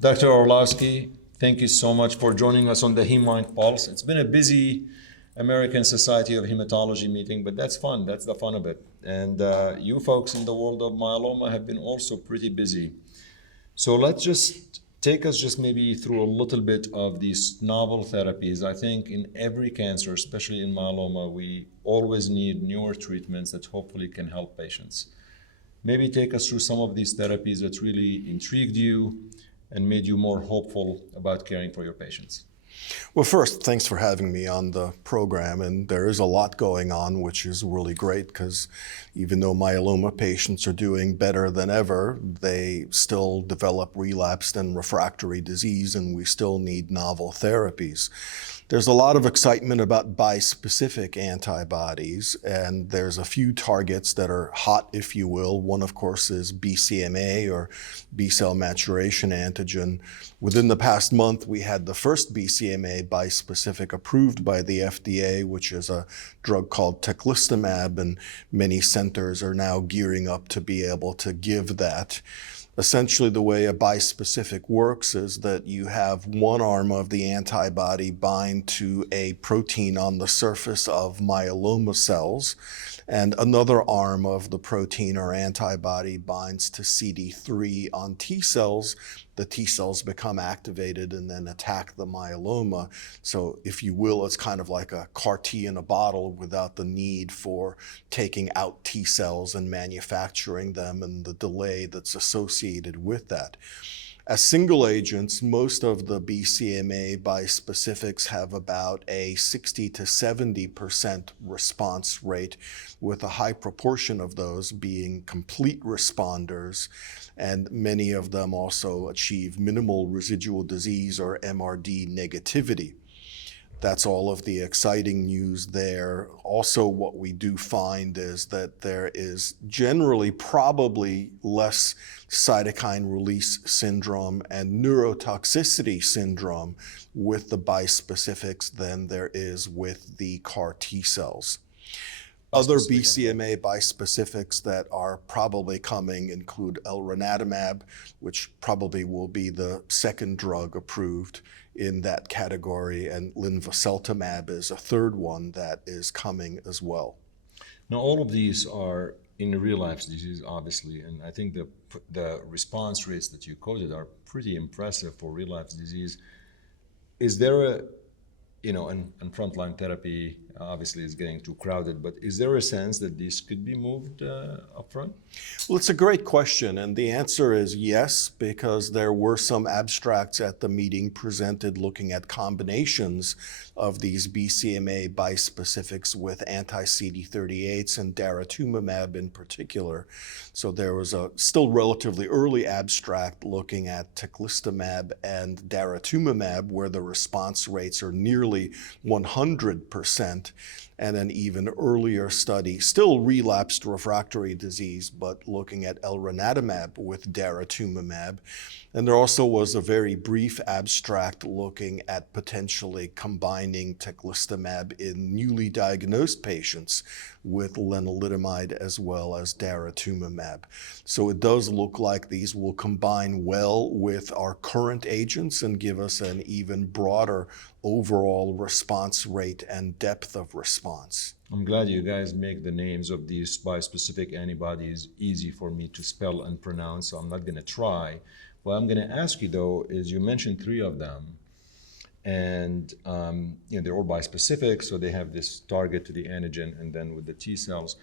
Dr. Orlowski, thank you so much for joining us on the HemOnc Pulse. It's been a busy American Society of Hematology meeting, but that's fun. That's the fun of it. And you folks in the world of myeloma have been also pretty busy. So let's just take us just maybe through a little bit of these novel therapies. I think in every cancer, especially in myeloma, we always need newer treatments that hopefully can help patients. Maybe take us through some of these therapies that really intrigued you and made you more hopeful about caring for your patients. Well, first, thanks for having me on the program. And there is a lot going on, which is really great because even though myeloma patients are doing better than ever, they still develop relapsed and refractory disease, and we still need novel therapies. There's a lot of excitement about bispecific antibodies, and there's a few targets that are hot, if you will. One, of course, is BCMA, or B-cell maturation antigen. Within the past month, we had the first BCMA bispecific approved by the FDA, which is a drug called teclistamab, and many centers are now gearing up to be able to give that. Essentially, the way a bispecific works is that you have one arm of the antibody bind to a protein on the surface of myeloma cells, and another arm of the protein or antibody binds to CD3 on T cells. The T cells become activated and then attack the myeloma. So if you will, it's kind of like a CAR T in a bottle without the need for taking out T cells and manufacturing them and the delay that's associated with that. As single agents, most of the BCMA bispecifics have about a 60 to 70% response rate, with a high proportion of those being complete responders, and many of them also achieve minimal residual disease or MRD negativity. That's all of the exciting news there. Also, what we do find is that there is generally probably less cytokine release syndrome and neurotoxicity syndrome with the bispecifics than there is with the CAR T cells. Other BCMA bispecifics that are probably coming include elranatamab, which probably will be the second drug approved in that category, and linvoseltamab is a third one that is coming as well. Now, all of these are in relapse disease, obviously, and I think the response rates that you quoted are pretty impressive for relapse disease. Is there a, and frontline therapy obviously is getting too crowded, but is there a sense that this could be moved up front? Well, it's a great question, and the answer is yes, because there were some abstracts at the meeting presented looking at combinations of these BCMA bispecifics with anti-CD38s and daratumumab in particular. So there was a still relatively early abstract looking at teclistamab and daratumumab, where the response rates are nearly 100%. And an even earlier study, still relapsed refractory disease, but looking at elranatamab with daratumumab. And there also was a very brief abstract looking at potentially combining teclistamab in newly diagnosed patients with lenalidomide as well as daratumumab. So it does look like these will combine well with our current agents and give us an even broader overall response rate and depth of response. I'm glad you guys make the names of these bispecific antibodies easy for me to spell and pronounce, so I'm not going to try. What I'm going to ask you, though, is you mentioned three of them, and they're all bispecific, so they have this target to the antigen, and then with the T cells.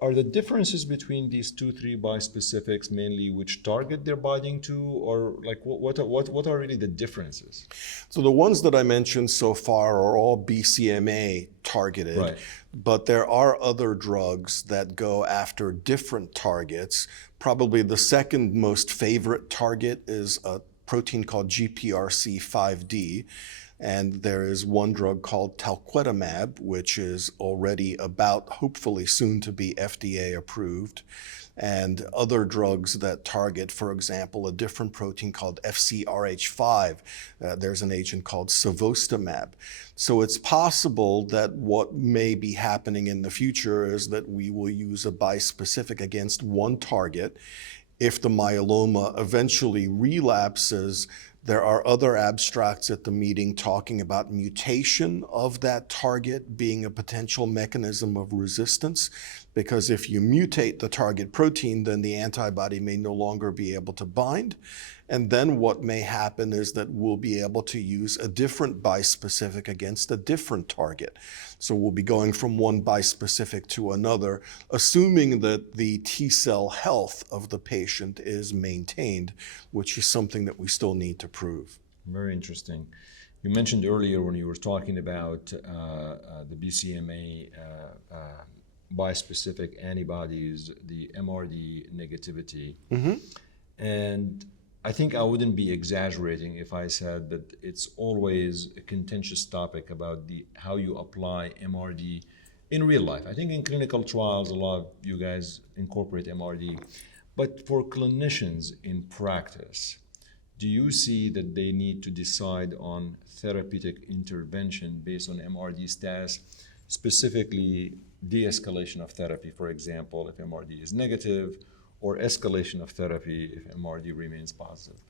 Are the differences between these three bispecifics mainly which target they're binding to, or like what are really the differences? So the ones that I mentioned so far are all BCMA targeted, right. But there are other drugs that go after different targets. Probably the second most favorite target is a protein called GPRC5D. And there is one drug called talquetamab, which is already about, hopefully soon to be FDA approved, and other drugs that target, for example, a different protein called FcRH5. There's an agent called cevostamab. So it's possible that what may be happening in the future is that we will use a bispecific against one target. if the myeloma eventually relapses, there are other abstracts at the meeting talking about mutation of that target being a potential mechanism of resistance, because if you mutate the target protein, then the antibody may no longer be able to bind. And then what may happen is that we'll be able to use a different bispecific against a different target. So we'll be going from one bispecific to another, assuming that the T cell health of the patient is maintained, which is something that we still need to prove. Very interesting. You mentioned earlier when you were talking about the BCMA bispecific antibodies, the MRD negativity. And I think I wouldn't be exaggerating if I said that it's always a contentious topic about how you apply MRD in real life. I think in clinical trials, a lot of you guys incorporate MRD. But for clinicians in practice, do you see that they need to decide on therapeutic intervention based on MRD status, specifically de-escalation of therapy, for example, if MRD is negative, or escalation of therapy if MRD remains positive?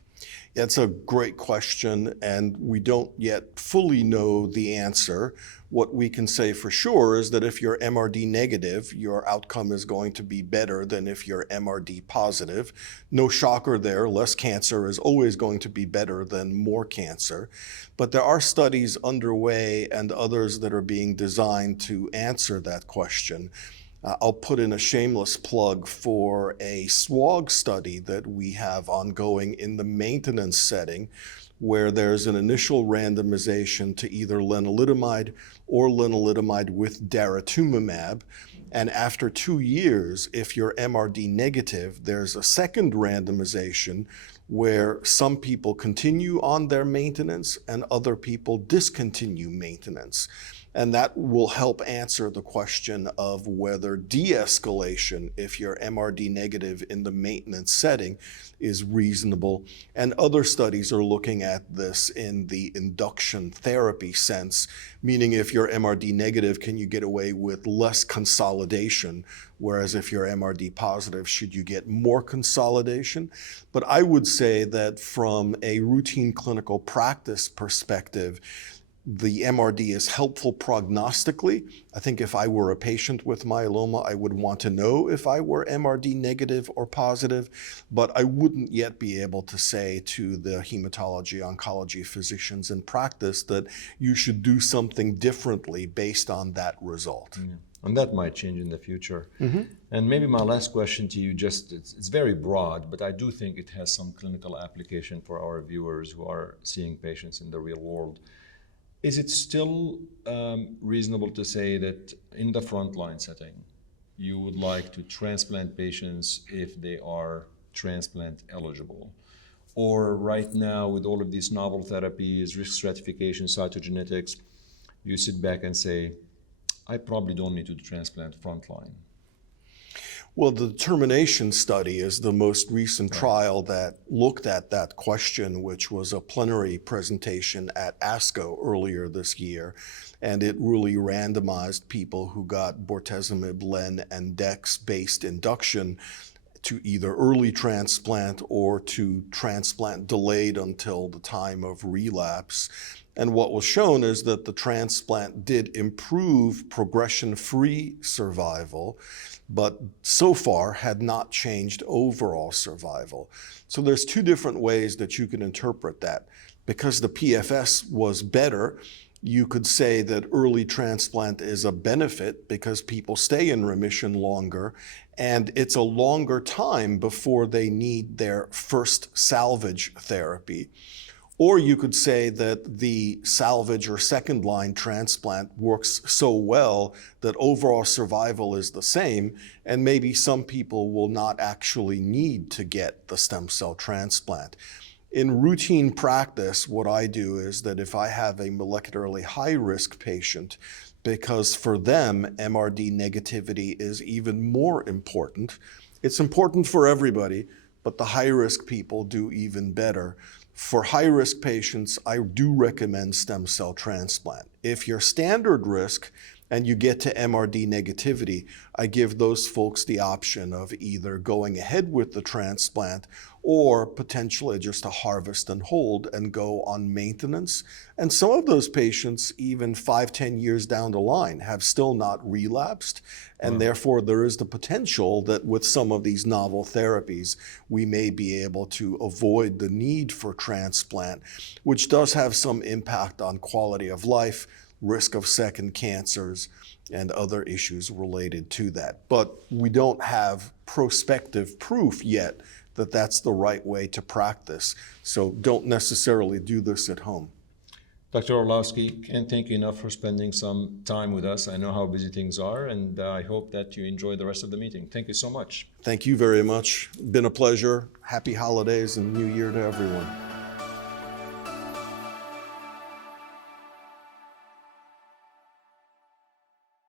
That's a great question, and we don't yet fully know the answer. What we can say for sure is that if you're MRD negative, your outcome is going to be better than if you're MRD positive. No shocker there, less cancer is always going to be better than more cancer. But there are studies underway and others that are being designed to answer that question. I'll put in a shameless plug for a SWOG study that we have ongoing in the maintenance setting, where there's an initial randomization to either lenalidomide or lenalidomide with daratumumab. And after 2 years, if you're MRD negative, there's a second randomization where some people continue on their maintenance and other people discontinue maintenance. And that will help answer the question of whether de-escalation, if you're MRD negative in the maintenance setting, is reasonable. And other studies are looking at this in the induction therapy sense, meaning if you're MRD negative, can you get away with less consolidation? Whereas if you're MRD positive, should you get more consolidation? But I would say that from a routine clinical practice perspective, the MRD is helpful prognostically. I think if I were a patient with myeloma, I would want to know if I were MRD negative or positive, but I wouldn't yet be able to say to the hematology oncology physicians in practice that you should do something differently based on that result. Yeah. And that might change in the future. And maybe my last question to you, it's very broad, but I do think it has some clinical application for our viewers who are seeing patients in the real world. Is it still reasonable to say that in the frontline setting, you would like to transplant patients if they are transplant eligible? Or right now, with all of these novel therapies, risk stratification, cytogenetics, you sit back and say, I probably don't need to transplant frontline? Well, the determination study is the most recent trial that looked at that question, which was a plenary presentation at ASCO earlier this year. And it really randomized people who got bortezomib, len, and dex-based induction to either early transplant or to transplant delayed until the time of relapse. And what was shown is that the transplant did improve progression-free survival, but so far had not changed overall survival. So there's two different ways that you can interpret that. Because the PFS was better, you could say that early transplant is a benefit because people stay in remission longer, and it's a longer time before they need their first salvage therapy. Or you could say that the salvage or second line transplant works so well that overall survival is the same, and maybe some people will not actually need to get the stem cell transplant. In routine practice, what I do is that if I have a molecularly high-risk patient, because for them, MRD negativity is even more important. It's important for everybody, but the high-risk people do even better. For high-risk patients, I do recommend stem cell transplant. If you're standard risk and you get to MRD negativity, I give those folks the option of either going ahead with the transplant or potentially just a harvest and hold and go on maintenance. And some of those patients, even 5-10 years down the line, have still not relapsed. And therefore, there is the potential that with some of these novel therapies, we may be able to avoid the need for transplant, which does have some impact on quality of life, risk of second cancers, and other issues related to that. But we don't have prospective proof yet that that's the right way to practice. So don't necessarily do this at home. Dr. Orlowski, can't thank you enough for spending some time with us. I know how busy things are, and I hope that you enjoy the rest of the meeting. Thank you so much. Thank you very much. Been a pleasure. Happy holidays and New Year to everyone.